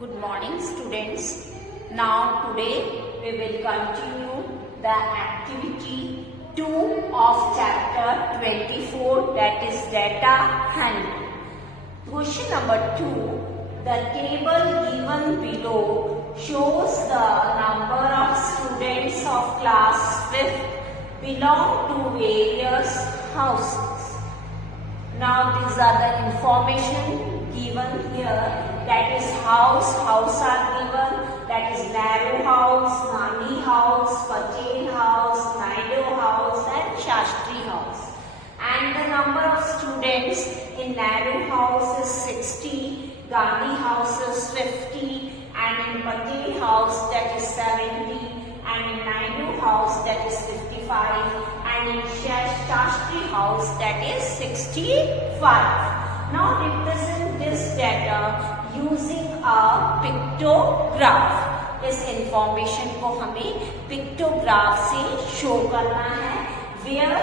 Good morning students. Now today we will continue the activity 2 of chapter 24, that is data handling. Question number 2. The table given below shows the number of students of class 5th belong to various houses. Now these are the information given here, that is house are given, that is Nehru house, Gandhi house, Patel house, Naidu house and Shastri house. And the number of students in Nehru house is 60, Gandhi house is 50 and in Patel house that is 70 and in Naidu house that is 55 and in Shastri house that is 65. Now represent this data using a pictograph. इस information को हमें pictograph से show करना है, where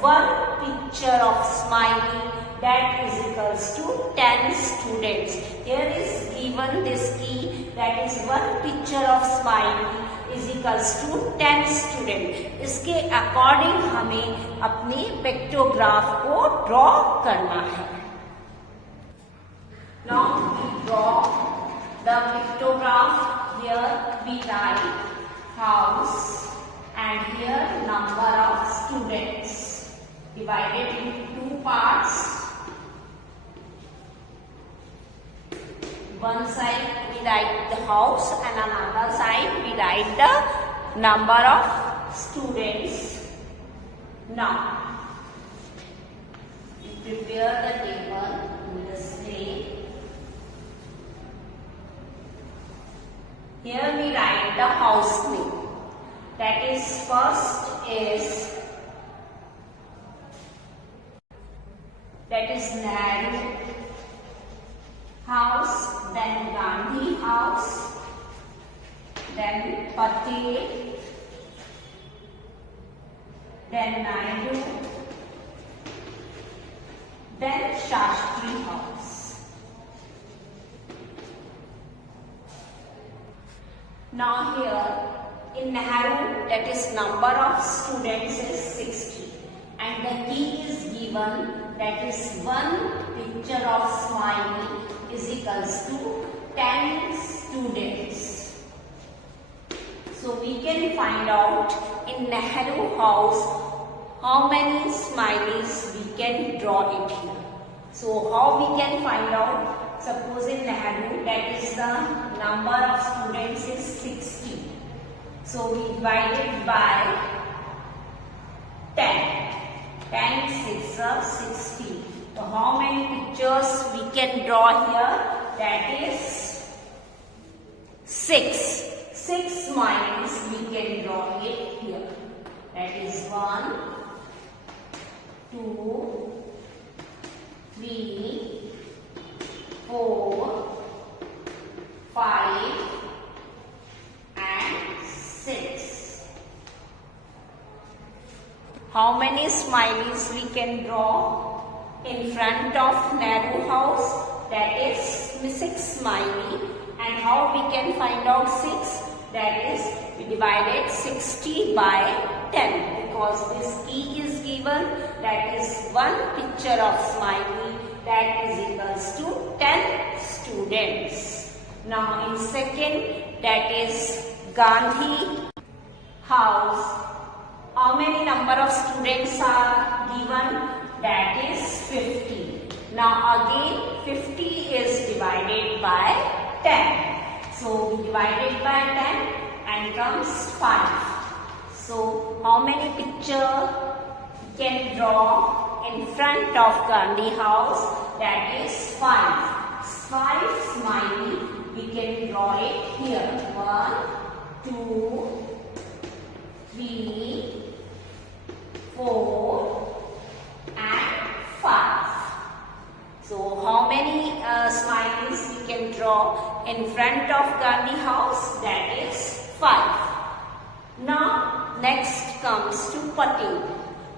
one picture of smiley that is equals to 10 students. Here is given this key, that is one picture of smiley is equals to 10 students. इसके according हमें अपने pictograph को draw करना है. Now we draw the pictograph. Here we write house and here number of students divided into two parts. One side we write the house and another side we write the number of students. Now we prepare the table in this way. Here we write the house name. That is, first is Nehru house, then Gandhi house, then Patel, then Naidu, then Shastri house. Now here in Nehru, that is number of students is 60 and the key is given, that is one picture of smiley is equals to 10 students. So we can find out in Nehru house how many smileys we can draw it here. So how we can find out? Suppose in Nehru, that is the number of students is 60. So we divide it by 10. 10 6 are 60. So how many pictures we can draw here? That is 6. 6 smileys we can draw it here. That is 1, 2, 3, 4, 5 and 6. How many smileys we can draw in front of Nehru house? That is 6 smiley. And how we can find out 6? That is, we divided 60 by 10 because this key is given, that is one picture of smiley that is equals to 10 students. Now in second, that is Gandhi house. How many number of students are given? That is 50. Now again 50 is divided by 10. So we divide it by 10 and comes 5. So how many picture we can draw in front of Gandhi house? That is 5. 5 smiley we can draw it here. 1, 2, 3, 4 and 5. So how many smileys we can draw in front of Gandhi house? That is 5. Now next comes to Patel.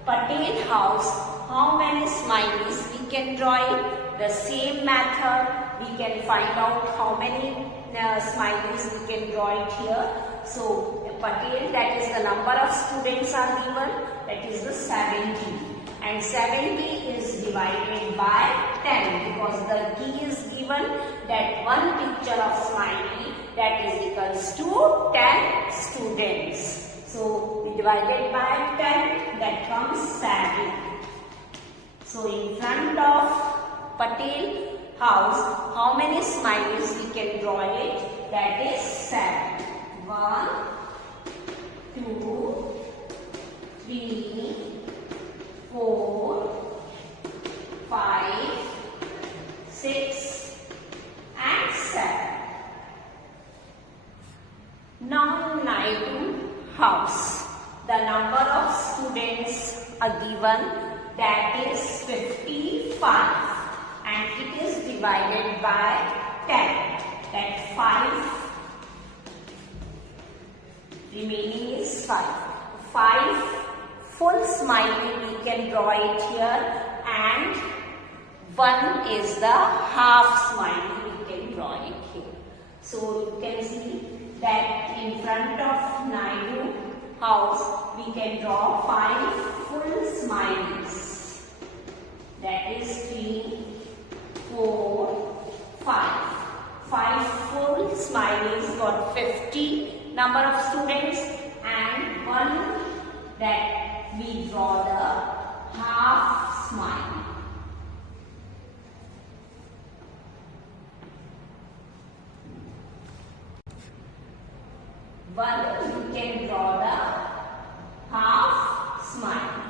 Patel house, how many smileys we can draw it? The same method, we can find out how many smileys we can draw it here. So Patel, that is the number of students are given, that is the 70, and 70 is divided by 10 because the key is given that one picture of smiley that is equals to 10 students. So we divided by 10, that comes 7. So in front of Patel house, how many smileys we can draw it? That is 7. 1, 2, 3, 4, 5, 6 and 7. Now in Naidu house, the number of students are given, that is 55, and it is divided by 10, that 5 remaining is 5. 5 full smiley we can draw it here, and 1 is the half smiley we can draw it here. So you can see that in front of Naidu house we can draw 5 full smileys. That is 3, 4, 5. 5 full smileys got 50 number of students, and 1 that we draw the half smile. You can draw the half smile.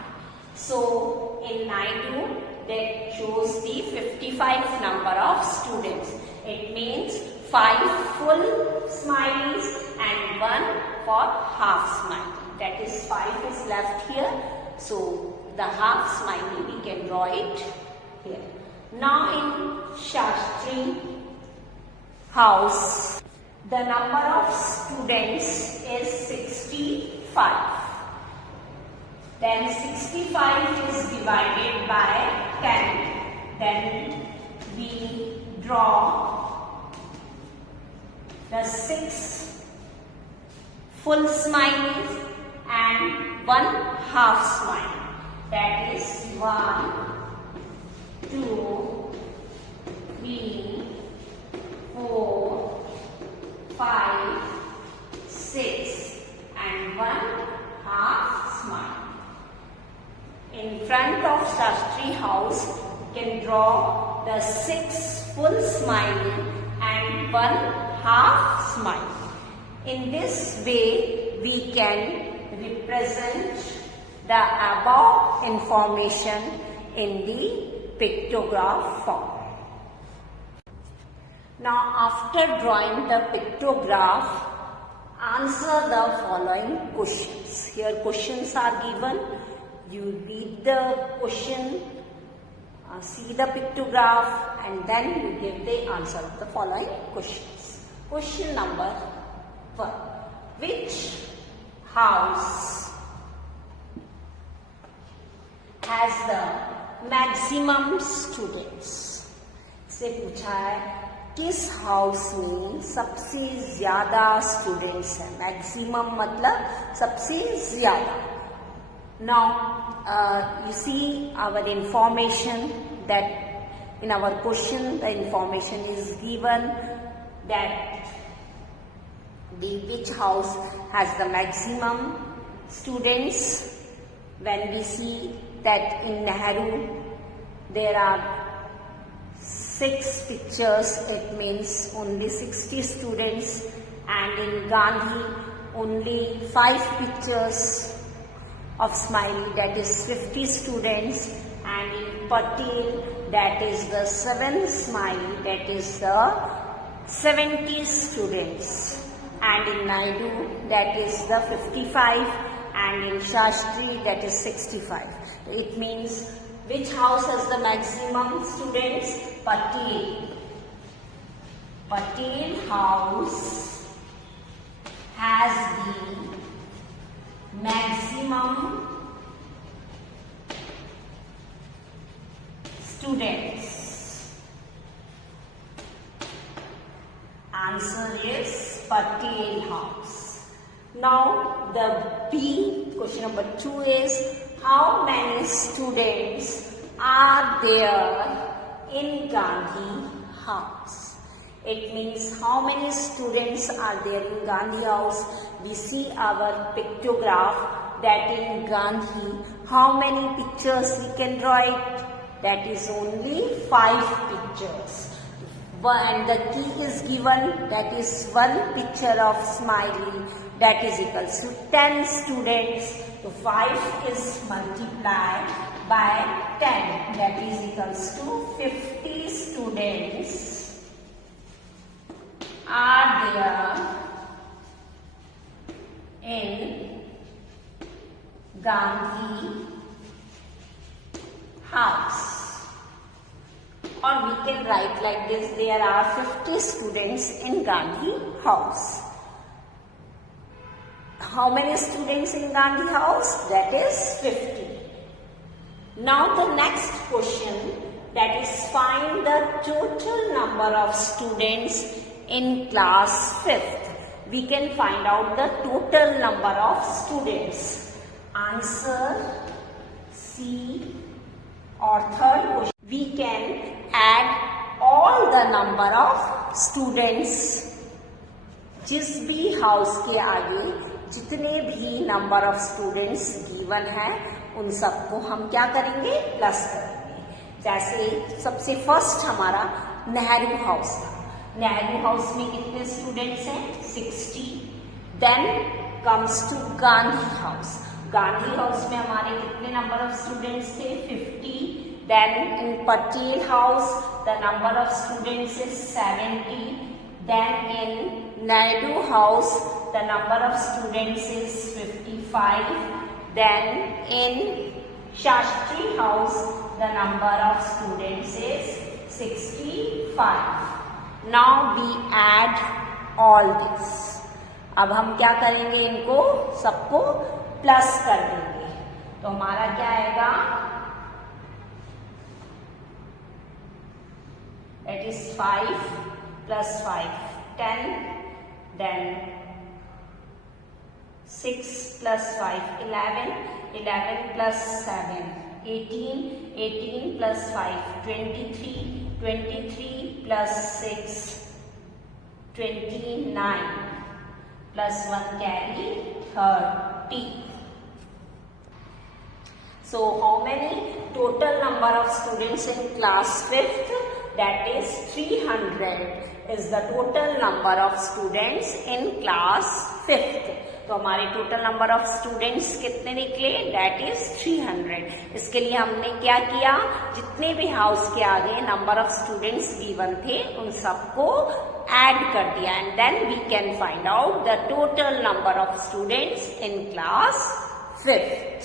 So in Naidu that shows the 55 number of students. It means 5 full smileys and 1 for half smile. That is 5 is left here. So the half smiley we can draw it here. Now in Shastri house, the number of students is 65. Then 65 is divided by 10. Then we draw the 6 full smileys and 1 half smile. That is 1, 2, 3, 4, 5, 6 and 1 half smile. In front of Shastri house, you can draw the 6 full smiley and 1 half smile. In this way, we can represent the above information in the pictograph form. Now, after drawing the pictograph, answer the following questions. Here questions are given. You read the question, see the pictograph, and then you give the answer of the following questions. Question number 1. Which house has the maximum students? से पूछा है किस house में सबसे ज्यादा students हैं. Maximum मतलब सबसे ज्यादा. Now you see our information that in our question the information is given that which house has the maximum students. When we see that in Nehru there are 6 pictures, it means only 60 students, and in Gandhi only 5 pictures of smiley, that is 50 students, and in Patel that is the 7th smiley, that is the 70 students, and in Naidu that is the 55, and in Shastri that is 65. It means which house has the maximum students? Patel. Patel house has the maximum students. Answer is Patel House. Now the B, question number 2 is, how many students are there in Gandhi House? It means how many students are there in Gandhi House. We see our pictograph that in Gandhi, how many pictures we can draw it? That is only 5 pictures. And the key is given, that is one picture of smiley, that is equals to 10 students. So 5 is multiplied by 10, that is equals to 50 students are there in Gandhi House. Or we can write like this, there are 50 students in Gandhi House. How many students in Gandhi House? That is 50. Now the next question, that is find the total number of students in class 5th. We can find out the total number of students. Answer C. Or third question, we can add all the number of students. जिस भी house के आगे जितने भी number of students given है उन सबको हम क्या करेंगे? प्लस करेंगे. जैसे सबसे फर्स्ट हमारा नेहरू हाउस था. नेहरू हाउस में कितने स्टूडेंट्स हैं? 60. Then comes to Gandhi house. Gandhi house में हमारे कितने नंबर ऑफ स्टूडेंट्स थे? 50. Then in Patel house the number of students is 70. Then in Naidu house the number of students is 55. Then in Shastri house the number of students is 65. Now we add all this. अब हम क्या करेंगे? इनको सबको plus कर देंगे. तो हमारा क्या आएगा? That is 5 plus 5, 10. Then 6 plus 5, 11. 11 plus 7, 18. 18 plus 5, 23. 23 plus 6, 29. Plus 1 carry, 30. So how many total number of students in class 5th? That is 300 is the total number of students in class 5th. तो हमारे total number of students कितने निकले? That is 300. इसके लिए हमने क्या किया? जितने भी हाउस के आगे नंबर ऑफ स्टूडेंट्स गिवन थे उन सबको ऐड कर दिया. And then we can find out the total number of students in class 5th.